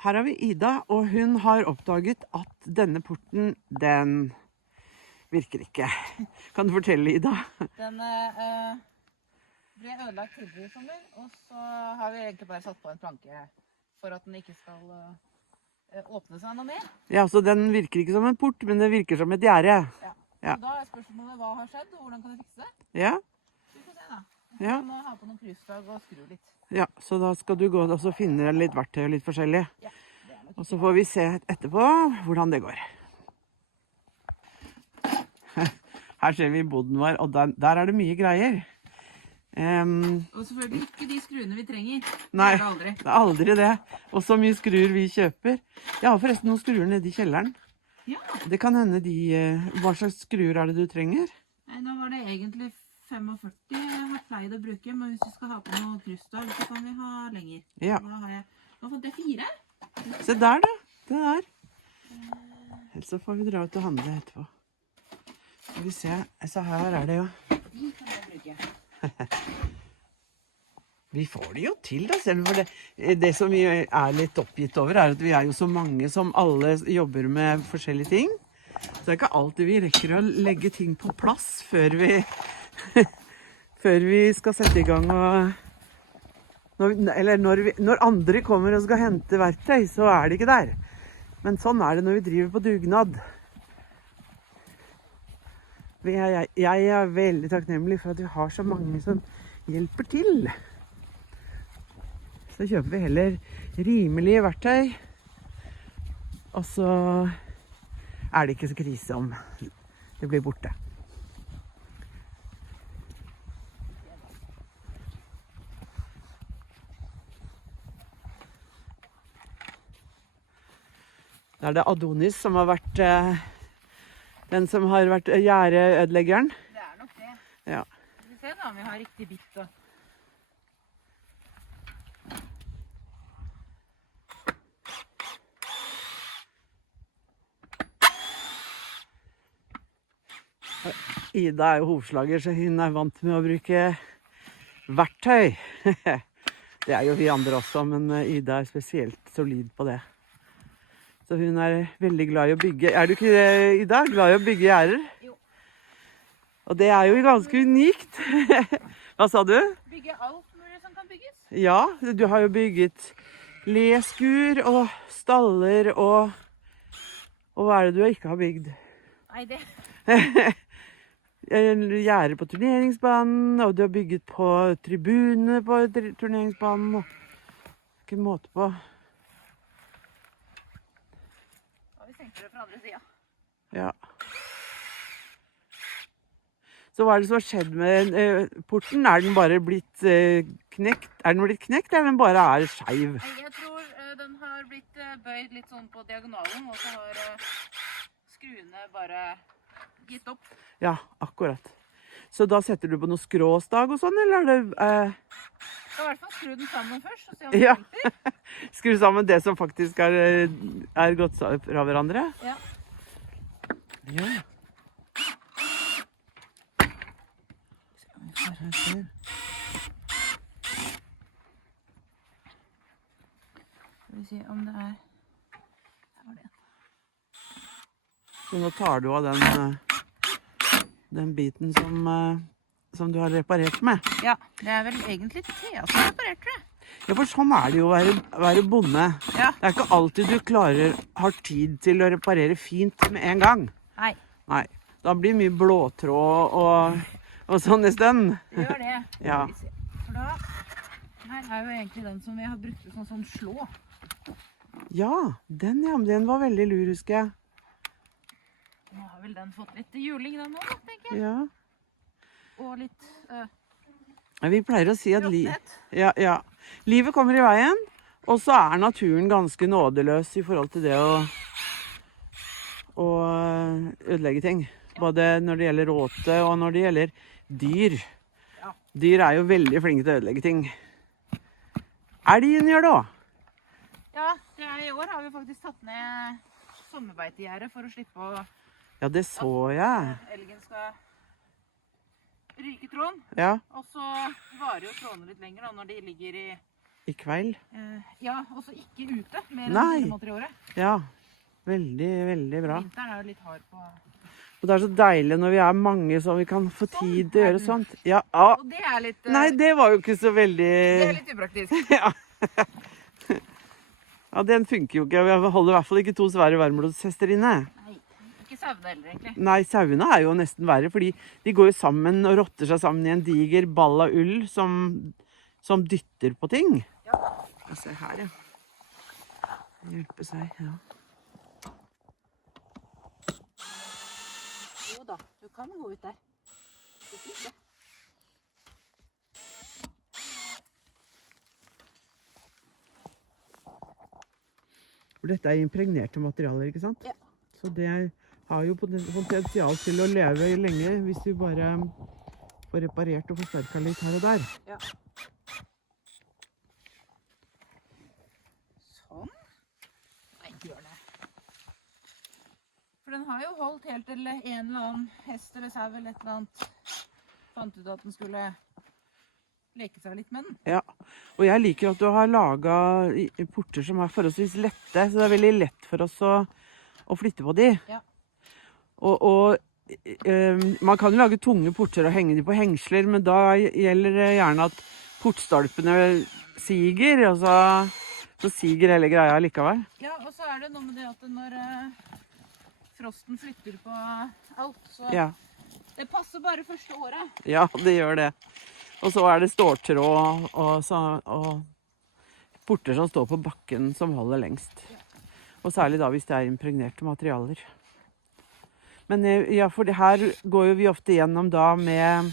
her har vi Ida, og hun har oppdaget at denne porten, den virker ikke. Kan du fortelle, Ida? Den ble ødelagt tidligere i sommer, og så har vi egentlig bare satt på en planke for at den ikke skal åpne seg noe mer. Ja, så den virker ikke som en port, men den virker som et gjerde. Ja. Ja. Så da er spørsmålet hva har skjedd, og hvordan kan jeg fikse det? Ja. Vi får se da. Ja. Vi må ha på noen krysslag og skru litt. Ja, så da skal du gå og så finne litt verktøy og litt forskjellig. Ja, det er nok Og så får vi se etterpå hvordan det går. Her ser vi boden vår, og der er det mye greier. Og selvfølgelig ikke de skruene vi trenger. Nei, Det er det aldri. det er aldri det. Og så mye skruer vi kjøper. Jeg har forresten noen skruer nede i kjelleren. Ja. Det kan hende hva slags skruer er det du trenger? Nei, nå var det egentlig 45 jeg har pleid å bruke, men hvis vi skal ha på noe krysstall, så kan vi ha lenger. Ja. Nå fant jeg 4. Se der da, det der. Ellers så får vi dra ut og handle etterpå. Skal vi se, så her er det jo. De kan jeg bruke. Vi får det jo til da, selv for det som vi er litt oppgitt over er at vi er jo så mange som alle jobber med forskjellige ting. Så det er ikke alltid vi rekker å legge ting på plass før vi skal sette i gang når andre kommer og skal hente verktøy, så er det ikke der. Men sånn er det når vi driver på dugnad. Jeg er veldig takknemlig for at vi har så mange som hjelper til. Så kjøper vi heller rimelige verktøy, og så er det ikke så krise om det blir borte. Da er det Adonis som har vært den som har vært gjerdeødeleggeren. Det er nok det. Ja. Vi ser da om vi har riktig bitt. Ida er jo hovslager, så hun er vant med å bruke verktøy. Det er jo vi andre også, men Ida er spesielt solid på det. Så hun er veldig glad i å bygge. Er du ikke det, Ida? Glad i å bygge gjerder? Jo. Og det er jo ganske unikt. Hva sa du? Bygge alt mulig som kan bygges. Ja, du har jo bygget leskur og staller og hva er det du ikke har bygd? Nei, det... Gjerder på turneringsbanen, og du har bygget på tribunene på turneringsbanen. Ikke måte på. Ja, vi senker det fra andre siden. Ja. Så hva er det som har skjedd med porten? Er den bare blitt knekt? Er den blitt knekt, eller den bare er skeiv? Jeg tror den har blitt bøyd litt sånn på diagonalen, og så har skruene bare gitt opp. Ja, akkurat. Så da setter du på noe skråstag og sånn, eller er det... Skal i hvert fall skru den sammen først, og se om det Ja. hjelper. Skru sammen det som faktisk er gått fra hverandre? Ja. Ja. Skal vi se om det er... Her var det en. Så nå tar du av den biten som du har reparert med. Ja, det er vel egentlig Thea som har reparert det. Ja, for sånn er det jo å være bonde. Ja. Det er ikke alltid du har tid til å reparere fint med en gang. Nei, Nei, da blir det mye blåtråd og sånn i stund. det gjør det. Ja. Skal vi se. For da, her er jo egentlig den som vi har brukt sånn slå. Ja, den var veldig lur, husker jeg. Nå har vel den fått litt juling den nå, tenker jeg. Ja. Og litt Vi pleier å si at råttenhet. Livet kommer i veien, og så er naturen ganske nådeløs i forhold til det å ødelegge ting. Både når det gjelder råte og når det gjelder dyr. Ja. Dyr er jo veldig flinke til å ødelegge ting. Elgen gjør det også. Ja, i år har vi faktisk tatt ned sommerbeitegjerde for å slippe å... Ja, det så jeg. Elgen skal ryke tråden. Ja. Og så varer jo trådene litt lenger da, når de ligger i i kveld. Ja, også ikke ute, mer enn Nei. 4 måneder i året. Ja, veldig, veldig bra. Vinteren er jo litt hard på... Og det er så deilig når vi er mange så vi kan få tid til å gjøre sånt. Ja, Og det er litt... nei, det var jo ikke så veldig... Det er litt upraktisk. Ja. Ja, den funker jo ikke. Vi holder i hvert fall ikke 2 svære varmblodshester inne. Nei, ikke sauene heller egentlig. Nei, sauene er jo nesten verre, fordi de går jo sammen og rotter seg sammen i en diger ball av ull som dytter på ting. Ja. Jeg ser her, ja. Hjelpe seg, ja. Jo da, du kan gå ut der. Det er fint, det. For dette er impregnerte materialer, ikke sant? Ja. Så det har jo potensial til å leve lenge hvis vi bare får reparert og forsterket litt her og der. Ja. Sånn. Nei, gjør det. For den har jo holdt helt til en eller annen hest eller sau eller et eller annet fant ut at den skulle leke seg litt med den. Ja, og jeg liker at du har laget porter som er forholdsvis lette, så det er veldig lett for oss å flytte på de. Ja. Man kan jo lage tunge porter og henge de på hengsler, men da gjelder det gjerne at portstolpene siger, og så siger hele greia likevel. Ja, og så er det noe med det at når frosten flytter på alt, så Ja, det passer bare første året. ja, det gjør det. Og så er det ståltråd og porter som står på bakken som holder lengst. Og særlig da hvis det er impregnerte materialer. Men ja, for det her går jo vi ofte gjennom da med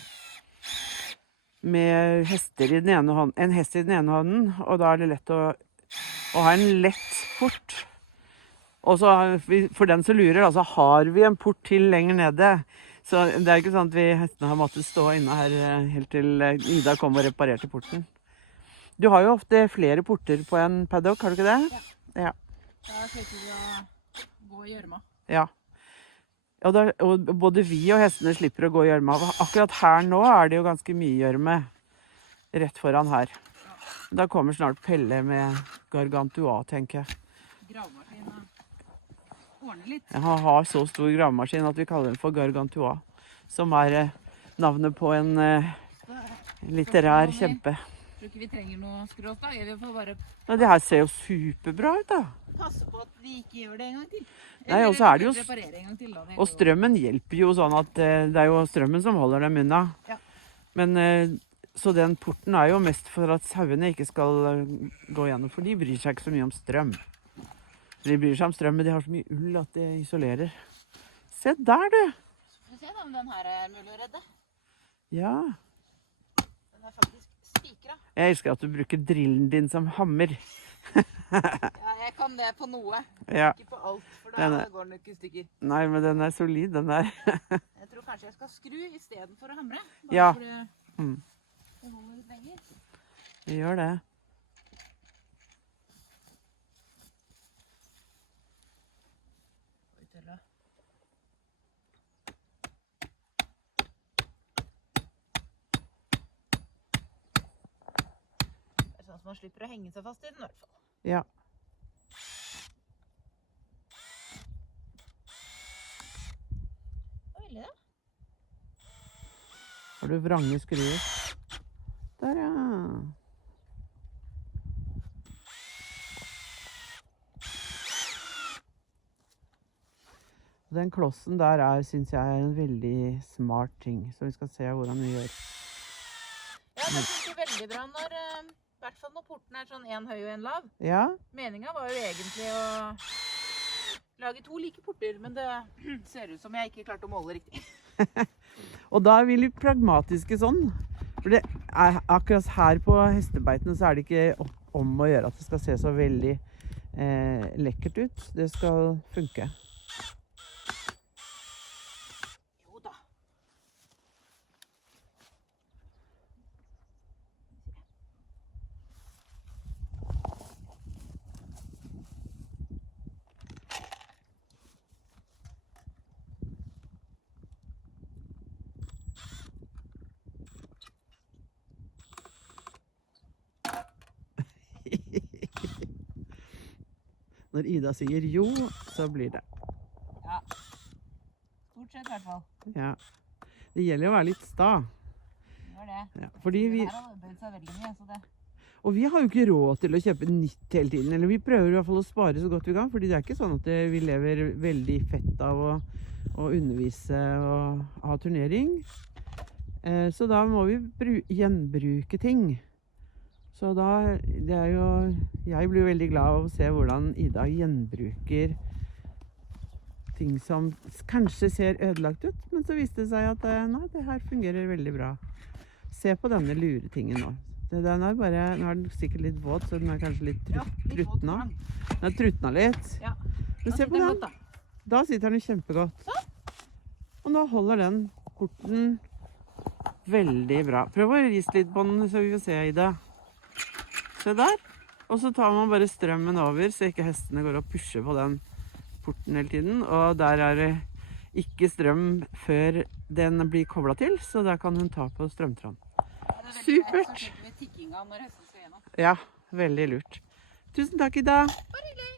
hester i den ene hånden, en hest i den ene hånden, og da er det lett å ha en lett port. Og så, for den som lurer, så har vi en port til lenger nede. Så det er ikke sånn at vi hestene har måttet stå inne her helt til Ida kom og reparerte porten. Du har jo ofte flere porter på en paddock, har du ikke det? Ja. Da slipper vi å gå i gjørma. Ja. Og både vi og hestene slipper å gå i gjørma. Akkurat her nå er det jo ganske mye gjørme rett foran her. Da kommer snart Pelle med gargantua, tenker jeg. Gravemaskin og ordne litt. Han har så stor gravemaskin at vi kaller den for gargantua, som er navnet på en litterær kjempe. Tror ikke vi trenger noe skrås da. Vi får bare Ja, det her ser jo superbra ut da. passe på at vi ikke gjør det en gang til. Nei, og så er det jo... reparere en gang til da. Det Og går jo. strømmen hjelper jo sånn at det er jo strømmen som holder dem unna. Ja. Men så den porten er jo mest for at sauene ikke skal gå gjennom, for de bryr seg ikke så mye om strøm. De bryr seg om strøm, men de har så mye ull at de isolerer. Se der, du! Så får vi se da om den her er mulig å redde. Ja. Den er faktisk spikra. Jeg elsker at du bruker drillen din som hammer. Ja, jeg kan det på noe. Ja. Ikke på alt, for da Den er- går den ikke i stykker. Nei, men den er solid, den der. Jeg tror kanskje jeg skal skru i stedet for å hamre. Bare Ja. for det Mm. det holder litt lenger. Vi gjør det. Oi, tølla. Det er sånn at man slipper å henge seg fast i den i hvert fall. Ja. Hva ville det? Har du vrange skruer? Der, ja. Den klossen der synes jeg er en veldig smart ting, så vi skal se hvordan vi gjør. Ja, det funker veldig bra når, i hvert fall når porten er sånn en høy og en lav. Ja, Meningen var jo egentlig å lage 2 like porter, men det ser ut som jeg ikke klarte å måle riktig. og da er vi litt pragmatiske sånn. For det er akkurat her på hestebeitene så er det ikke om å gjøre at det skal se så veldig lekkert ut. Det skal funke. Jo da. Når Ida sier jo, så blir det. Ja. Stort sett i hvert fall. Ja. Det gjelder å være litt sta. Det var det. Ja, fordi vi, Den her har bøyd seg veldig mye, så det... og vi har jo ikke råd til å kjøpe nytt hele tiden. Eller vi prøver i hvert fall å spare så godt vi kan. Fordi det er ikke sånn at vi lever veldig fett av å undervise og ha turnering. Så da må vi gjenbruke ting. Så da, det er jo, jeg blir veldig glad av å se hvordan Ida gjenbruker ting som kanskje ser ødelagt ut, men så viste det seg at nei, det her fungerer veldig bra. Se på denne luretingen nå. Den er bare, nå er den sikkert litt våt, så den er kanskje litt truttna. Den er truttna litt. Ja. Men se på den. Da sitter den kjempegodt. Og nå holder den korten veldig bra. Prøv å riste litt på den, så vi får se, Ida. Se der. Og så tar man bare strømmen over, så ikke hestene går og pusher på den porten hele tiden. Og der er det ikke strøm før den blir koblet til, så der kan hun ta på strømtråden. Supert! Så slipper vi tikkinga når hesten skal gjennom. Ja, veldig lurt. Tusen takk, Ida. Bare hyggelig.